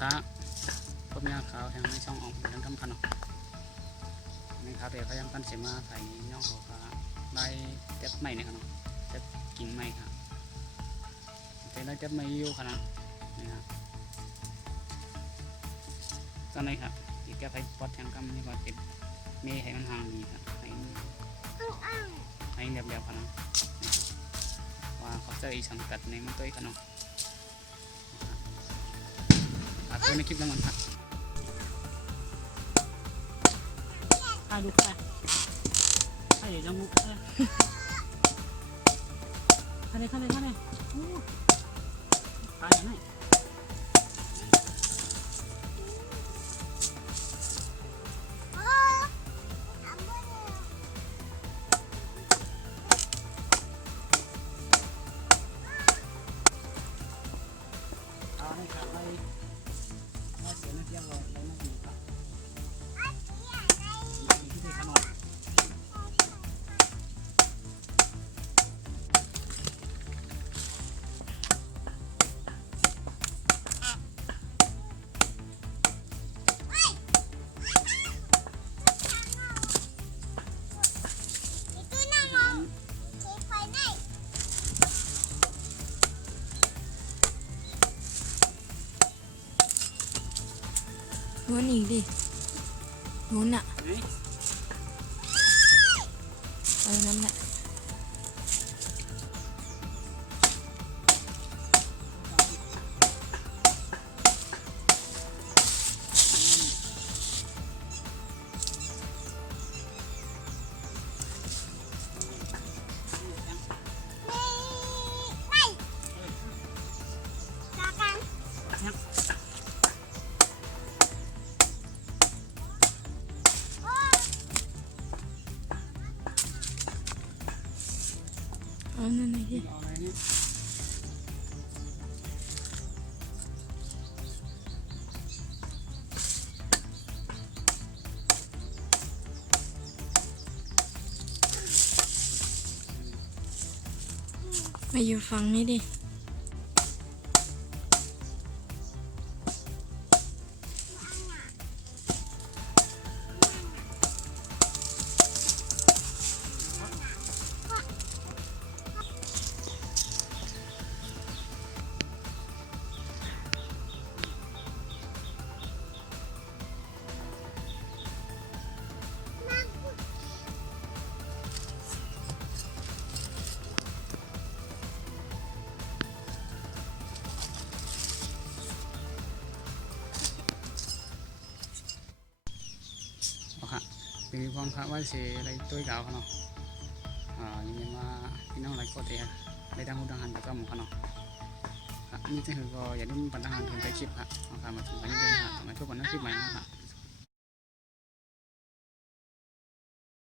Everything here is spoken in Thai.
ค้าพบยาขาวทางในช่องออกทางคำขนมในคาเฟ่เขายังปั้นเสมาใส่ย่องเขาได้เจ็บใหม่เนี่ยครับเจ็บกิ่งใหม่ครับแต่ได้เจ็บไม่อยู่ขนาดนี่ครับก็ในครับอีกแก้ไขปอดทางคำนี่ก็ติดมีให้มันห่างนี่ครับให้เรียบๆขนาดว่าเขาจะอีสังกัดในมันตัวอีกขนาดตัวในคลิปแล้วมันครับดูค่ะเดี๋ยวจะมุกเลยข้าเลยโอ้ตายไหมเอาให้ขาดไปมาเสียนักเรียนเราไม่ดีครับที่ได้ขนมนู้นอีกดินู้นอ่ะนั่นแหละนั่นไงดิมาอยู่ฝั่งนี้ดิมีความคาดว่าเสียอะไรตัวเก่าเขาเนาะยังไงมาพี่น้องหลายคนเดียได้ดังหูดังหันแต่ก็หมดเขาเนาะนี่จะคือก็อย่าลืมปันดังหันถึงไปคลิปครับมาถึงวันนี้ด้วยนะมาช่วยกันนะคลิปใหม่นะครับ